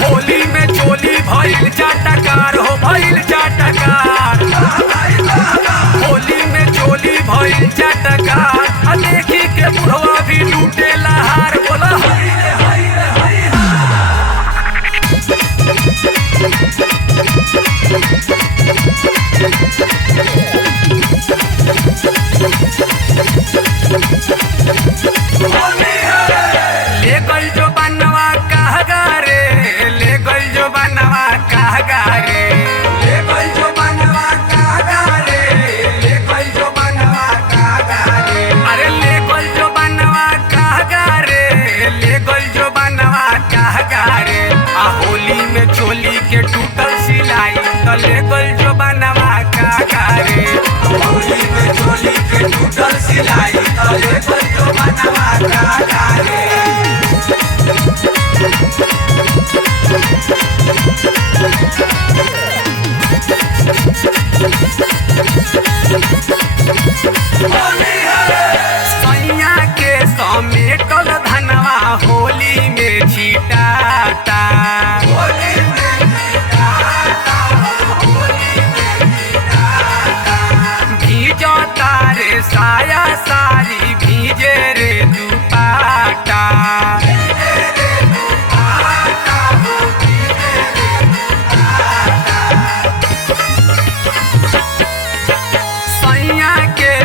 होली में चोली भइल चाटकार हो भइल चाटकार। होली में चोली भइल चाटकार देखी के बुढ़वा भी लूटे लहार बोला ले गल जो बनवा कहगा रे ले गल जो बनवा कहगा रे ले गल जो बनवा कहगा रे ले गल जो बनवा कहगा रे अरे ले गल जो बनवा कहगा रे ले गल जो बनवा कहगा रे आ होली में चोली के टूटल सिलाई तो ले गल जो बनवा कहगा रे होली में चोली के टूटल सिलाई तो ले गल जो बनवा कहगा रे। सैया के समेटल धनवा होली में छिटाता भीजता रे साया सारी भीजे रे दुपाटा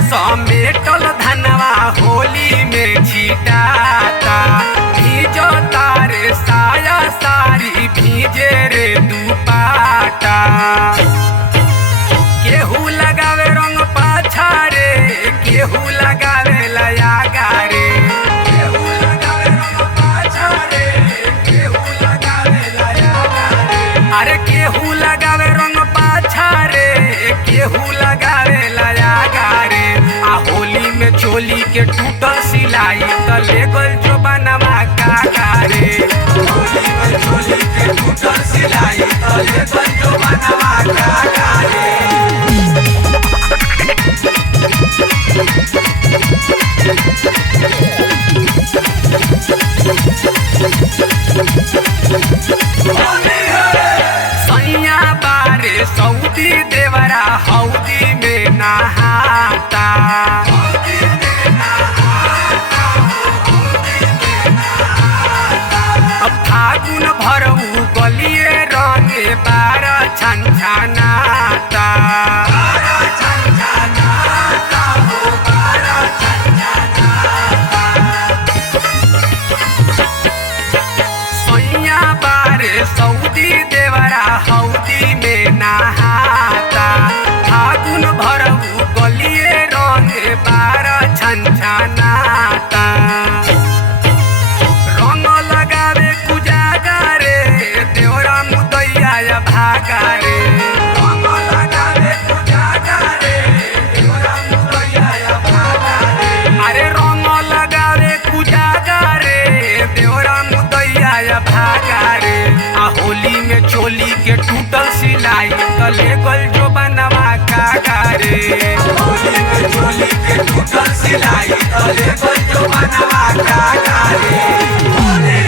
समेटल धनवा होली में छिटाता भीजता रे साया सारी भीजे रे दुपाटा केहू लगावे रंग पाछा रे केहू लगावे लयागा रे केहू लगावे रंग पाछा रे केहू लगावे लयागा रे अरे केहू लगावे रंग पाछा रे केहू लगावे लयागा रे आ होली में चोली के टूटल सिलाई तो ले गल जो बनवा काका रे होली में चोली के टूटल सिलाई तो ले गल जो बनवा काका रे। सैया बारे सऊदी देवरा हौदी में नहाता अब फागुन भरऊ गलिए रंगे बारा छनछनाता सैया बारे सऊदी देवरा हौदी में नहाता फागुन भरऊ गलिए रंगे बारा छनछनाता रंग लगावे कुजागा रे देवरा मुदैया भागा रे रंग लगावे कुजागा रे देवरा मुदैया भागा रे अरे रंग लगावे कुजागा रे देवरा मुदैया भागा रे आ होली में चोली के टूटल सिलाई तो ले गल जो बनवा काका रे होली में चोली के टूटल सिलाई तो ले गल जो बनवा काका रे।